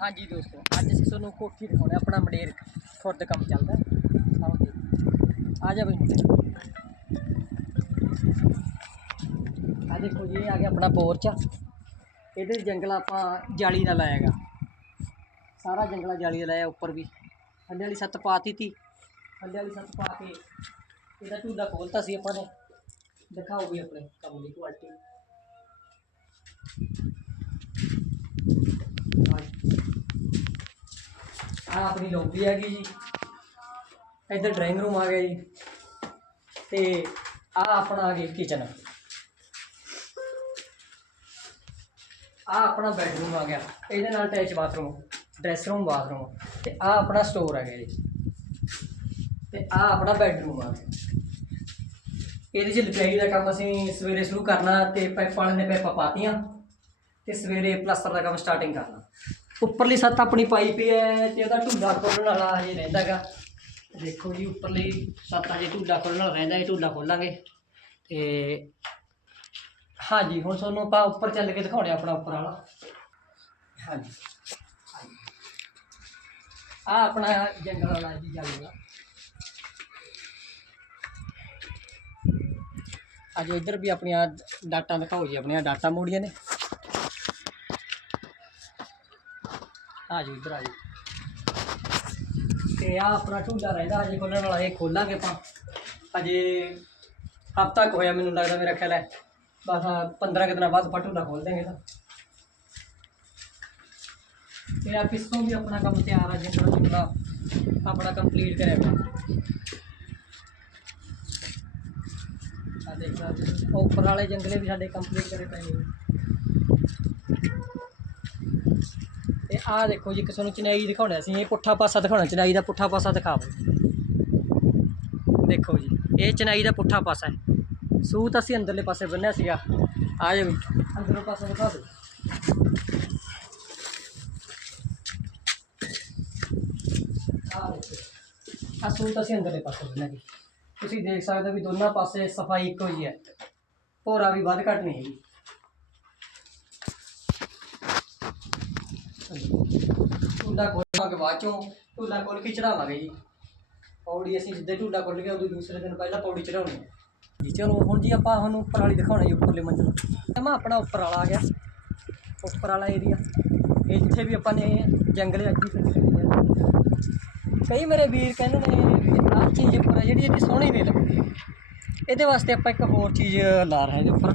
ਹਾਂਜੀ ਦੋਸਤੋ, ਅੱਜ ਅਸੀਂ ਤੁਹਾਨੂੰ ਕੋਠੀ ਦਿਖਾਉਣਾ, ਆਪਣਾ ਮਡੇਰ ਖੁਰਦ ਕੰਮ ਚੱਲਦਾ। ਆਓ ਦੇਖ ਆ ਜਾ ਬਈ ਮੁੰਡੇ। ਆ ਦੇਖੋ ਜੀ ਆ ਗਿਆ ਆਪਣਾ ਪੋਰਚ। ਇਹਦੇ ਜੰਗਲ ਆਪਾਂ ਜਾਲੀ ਦਾ ਲਾਇਆਗਾ ਸਾਰਾ ਜੰਗਲਾ ਜਾਲੀ ਦਾ ਲਾਇਆ ਉੱਪਰ ਵੀ। ਥੱਲੇ ਵਾਲੀ ਛੱਤ ਪਾਤੀ ਤੀ। ਥੱਲੇ ਵਾਲੀ ਛੱਤ ਪਾ ਕੇ ਇਹਦਾ ਢੂਲਾ ਖੋਲਤਾ ਸੀ ਆਪਾਂ ਨੇ। ਦਿਖਾਓ ਵੀ ਆਪਣੇ ਕੰਮ ਦੀ ਕੁਆਲਿਟੀ ਆ ਆਪਣੀ ਲੌਬੀ ਹੈਗੀ ਜੀ। ਇੱਧਰ ਡਰਾਇੰਗ ਰੂਮ ਆ ਗਿਆ ਜੀ। ਤੇ ਆ ਆਪਣਾ ਆ ਗਿਆ ਕਿਚਨ ਆ ਆਪਣਾ ਬੈਡਰੂਮ ਆ ਗਿਆ। ਇਹਦੇ ਨਾਲ attach bathroom dress room bathroom ਤੇ ਆ ਆਪਣਾ ਸਟੋਰ ਆ ਗਿਆ ਜੀ। ਤੇ ਆ ਆਪਣਾ ਬੈਡਰੂਮ ਆ ਗਿਆ। ਇਹਦੇ 'ਚ ਲਿਪਾਈ ਦਾ ਕੰਮ ਅਸੀਂ ਸਵੇਰੇ ਸ਼ੁਰੂ ਕਰਨਾ ਤੇ ਪਾਈਪਾਂ ਵਾਲੇ ਨੇ ਪਾਈਪਾਂ ਪਾਤੀਆਂ। ਤੇ ਸਵੇਰੇ ਪਲਾਸਟਰ ਦਾ ਕੰਮ ਸਟਾਰਟਿੰਗ ਕਰਨਾ। ਉੱਪਰਲੀ ਸੱਤ ਆਪਣੀ ਪਾਈ ਪਈ ਹੈ ਤੇ ਉਹਦਾ ਢੁੱਲਾ ਖੋਲਣ ਵਾਲਾ ਹਜੇ ਰਹਿੰਦਾਗਾ ਦੇਖੋ ਜੀ, ਉੱਪਰਲੀ ਸੱਤ ਹਜੇ ਢੁੱਲਾ ਖੋਲਣ ਵਾਲਾ ਰਹਿੰਦਾ, ਇਹ ਢੁੱਲਾ ਖੋਲਾਂਗੇ। ਤੇ ਹਾਂਜੀ, ਹੁਣ ਤੁਹਾਨੂੰ ਆਪਾਂ ਉੱਪਰ ਚੱਲ ਕੇ ਦਿਖਾਉਣੇ ਆਪਣਾ ਉੱਪਰ ਵਾਲਾ। ਹਾਂਜੀ। ਆ ਆਪਣਾ ਜੰਗਲ ਵਾਲਾ ਜੀ ਜਾਊਗਾ ਅੱਜ ਇੱਧਰ ਵੀ ਆਪਣੀਆਂ ਡਾਟਾ ਦਿਖਾਓ ਜੀ, ਆਪਣੀਆਂ ਡਾਟਾ ਮੋੜੀਆਂ ਨੇ। ਆ ਜੀ ਇੱਧਰ ਆ ਜੀ ਤੇ ਆ ਆਪਣਾ ਢੂਲਾ ਰਹਿੰਦਾ, ਹਜੇ ਖੋਲਣ ਵਾਲਾ, ਇਹ ਖੋਲਾਂਗੇ ਆਪਾਂ। ਹਜੇ ਹਫ਼ਤਾ ਕੁ ਹੋਇਆ ਮੈਨੂੰ ਲੱਗਦਾ ਮੇਰਾ ਖਿਆਲ ਹੈ। ਬਸ ਆਹ 15 ਕੁ ਦਿਨਾਂ ਬਾਅਦ ਆਪਾਂ ਢੂਲਾ ਖੋਲ ਦੇਂਗੇ ਤਾਂ। ਤੇ ਆ ਪਿੱਛੋਂ ਵੀ ਆਪਣਾ ਕੰਮ ਤਿਆਰ ਆ ਜਿੰਨਾ ਜਿੰਨਾ ਆਪਣਾ ਕੰਪਲੀਟ ਕਰਿਆ ਪਿਆ ਆ ਦੇਖ ਉੱਪਰ ਵਾਲੇ ਜੰਗਲੇ ਵੀ ਸਾਡੇ ਕੰਪਲੀਟ ਕਰੇ ਪਏ ਨੇ। ਆਹ ਦੇਖੋ ਜੀ, ਕਿਸੇ ਨੂੰ ਚਨਾਈ ਦਿਖਾਉਣਾ ਸੀ ਇਹ ਪੁੱਠਾ ਪਾਸਾ ਦਿਖਾਉਣਾ ਚਨਾਈ ਦਾ ਪੁੱਠਾ ਪਾਸਾ ਦਿਖਾਓ। ਦੇਖੋ ਜੀ, ਇਹ ਚਨਾਈ ਦਾ ਪੁੱਠਾ ਪਾਸਾ ਹੈ। ਸੂਤ ਅਸੀਂ ਅੰਦਰਲੇ ਪਾਸੇ ਬੰਨਿਆ ਸੀਗਾ। ਆ ਜਾ ਵੀ ਅੰਦਰੋਂ ਪਾਸਾ ਦਿਖਾ ਦਿਓ। ਆਹ ਆ ਸੂਤ ਅਸੀਂ ਅੰਦਰਲੇ ਪਾਸੇ ਬੰਨਿਆ ਜੀ। ਤੁਸੀਂ ਦੇਖ ਸਕਦੇ ਹੋ ਵੀ ਦੋਨਾਂ ਪਾਸੇ ਸਫ਼ਾਈ ਇੱਕੋ ਹੀ ਹੈ। ਭੋਰਾ ਵੀ ਵੱਧ ਘੱਟ ਨਹੀਂ ਹੈਗੀ। ਢੂਲਾ ਖੋਲਾਂਗੇ ਬਾਅਦ ਚੋਂ ਢੂਲਾ ਖੋਲ ਕੇ ਚੜਾਵਾਂਗੇ ਜੀ। ਪੌੜੀ ਅਸੀਂ ਜਿੱਦੇ ਢੂਲਾ ਖੋਲ ਕੇ ਉਦੋਂ ਦੂਸਰੇ ਦਿਨ ਪਹਿਲਾਂ ਪੌੜੀ ਚੜਾਉਣੀ ਜੀ ਚਲੋ, ਹੁਣ ਜੀ ਆਪਾਂ ਤੁਹਾਨੂੰ ਉੱਪਰ ਵਾਲੀ ਦਿਖਾਉਣਾ ਜੀ, ਉੱਪਰਲੇ ਮੰਜ਼ਲ ਮੈਂ ਆਪਣਾ ਉੱਪਰ ਵਾਲਾ ਆ ਗਿਆ। ਉੱਪਰ ਵਾਲਾ ਏਰੀਆ ਇੱਥੇ ਵੀ ਆਪਾਂ ਨੇ ਜੰਗਲੇ ਅੱਗੀ ਫਿੱਟ ਆ। ਕਈ ਮੇਰੇ ਵੀਰ ਕਹਿੰਦੇ ਨੇ ਵੀ ਆਹ ਚੀਜ਼ ਉੱਪਰ ਆ, ਜਿਹੜੀ ਇਹਦੀ ਸੋਹਣੀ ਨਹੀਂ ਲੱਗਦੀ। ਇਹਦੇ ਵਾਸਤੇ ਆਪਾਂ ਇੱਕ ਹੋਰ ਚੀਜ਼ ਲਾ ਰਹੇ ਹਾਂ ਉੱਪਰ।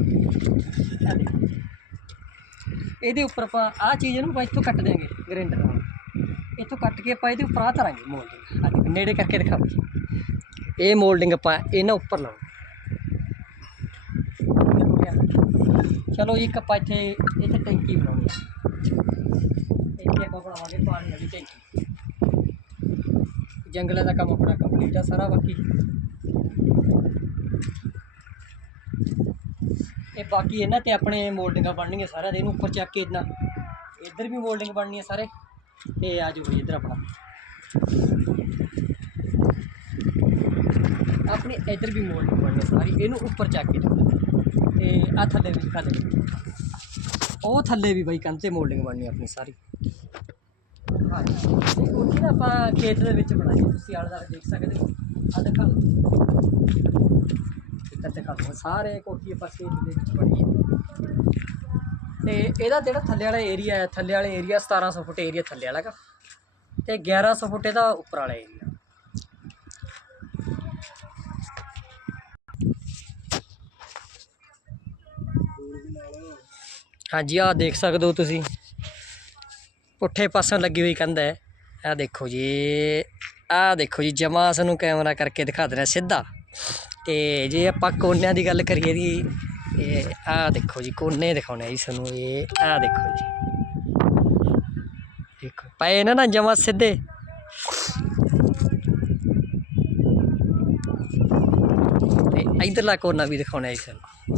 ਇਹਦੇ ਉੱਪਰ ਆਪਾਂ ਆਹ ਚੀਜ਼ ਨੂੰ ਆਪਾਂ ਇੱਥੋਂ ਕੱਟ ਦੇਾਂਗੇ ਗ੍ਰਾਈਂਡਰ ਨਾਲ। ਇੱਥੋਂ ਕੱਟ ਕੇ ਆਪਾਂ ਇਹਦੇ ਉੱਪਰ ਆਹ ਧਰਾਂਗੇ ਮੋਲਡਿੰਗ ਆ ਨੇੜੇ ਕਰਕੇ ਦਿਖਾਓ ਇਹ ਮੋਲਡਿੰਗ ਆਪਾਂ ਇਹਨਾਂ ਉੱਪਰ ਲਾਓ। ਚਲੋ ਇੱਕ ਆਪਾਂ ਇੱਥੇ ਇੱਥੇ ਟੈਂਕੀ ਬਣਾਉਣੀ ਹੈ ਇੱਥੇ ਆਪਾਂ ਬਣਾਵਾਂਗੇ ਪਾਣੀ ਵਾਲੀ ਟੈਂਕੀ। ਜੰਗਲਾਂ ਦਾ ਕੰਮ ਆਪਣਾ ਕੰਪਲੀਟ ਆ, ਸਾਰਾ ਬਾਕੀ ਬਾਕੀ ਇਹਨਾਂ ਤੇ ਆਪਣੇ ਮੋਲਡਿੰਗਾਂ ਬਣਨਗੀਆਂ ਸਾਰਿਆਂ ਦੇ, ਇਹਨੂੰ ਉੱਪਰ ਚੱਕ ਕੇ ਇਦਾਂ। ਇੱਧਰ ਵੀ ਮੋਲਡਿੰਗ ਬਣਨੀ ਹੈ ਸਾਰੇ, ਤੇ ਆ ਜਾਓ ਇੱਧਰ ਆਪਣਾ। ਆਪਣੇ ਇੱਧਰ ਵੀ ਮੋਲਡਿੰਗ ਬਣਨੀ ਸਾਰੀ, ਇਹਨੂੰ ਉੱਪਰ ਚੱਕ ਕੇ ਤੇ ਆ ਥੱਲੇ ਵੀ ਦਿਖਾ ਉਹ ਥੱਲੇ ਵੀ ਬਾਈ ਕੰਧ ਤੇ ਮੋਲਡਿੰਗ ਬਣਨੀ ਆਪਣੀ ਸਾਰੀ। ਹਾਂਜੀ ਤੇ ਉੱਥੇ ਆਪਾਂ ਖੇਤ ਦੇ ਵਿੱਚ ਬਣਾਈ ਤੁਸੀਂ ਆਲੇ ਦੁਆਲੇ ਦੇਖ ਸਕਦੇ ਹੋ। ਆ ਦਿਖਾ ਲਓ ਇੱਧਰ ਦਿਖਾ ਸਾਰੇ ਕੋਠੀ ਆਪਾਂ ਦੇ ਵਿੱਚ ਬਣੀ ਤੇ ਇਹਦਾ ਜਿਹੜਾ ਥੱਲੇ ਵਾਲਾ ਏਰੀਆ ਹੈ, ਥੱਲੇ ਵਾਲਾ ਏਰੀਆ 1700 ਫੁੱਟ ਏਰੀਆ ਥੱਲੇ ਵਾਲਾ ਹੈਗਾ। ਤੇ 1100 ਫੁੱਟ ਇਹਦਾ ਉੱਪਰ ਵਾਲਾ ਏਰੀਆ ਹਾਂਜੀ, ਆਹ ਦੇਖ ਸਕਦੇ ਹੋ ਤੁਸੀਂ। ਪੁੱਠੇ ਪਾਸੋਂ ਲੱਗੀ ਹੋਈ ਕੰਧ ਹੈ। ਆਹ ਦੇਖੋ ਜੀ, ਆਹ ਦੇਖੋ ਜੀ, ਜਮਾ ਸਾਨੂੰ ਕੈਮਰਾ ਕਰਕੇ ਦਿਖਾ ਦੇ ਰਿਹਾ ਸਿੱਧਾ। ਅਤੇ ਜੇ ਆਪਾਂ ਕੋਨਿਆਂ ਦੀ ਗੱਲ ਕਰੀਏ ਜੀ ਇਹ ਆਹ ਦੇਖੋ ਜੀ, ਕੋਨੇ ਦਿਖਾਉਣੇ ਆ ਜੀ ਸਾਨੂੰ ਇਹ, ਆਹ ਦੇਖੋ ਜੀ। ਦੇਖੋ, ਪਏ ਨੇ ਨਾ ਜਮਾ ਸਿੱਧੇ? ਤੇ ਇਧਰਲਾ ਕੋਨਾ ਵੀ ਦਿਖਾਉਣਾ ਜੀ ਸਾਨੂੰ।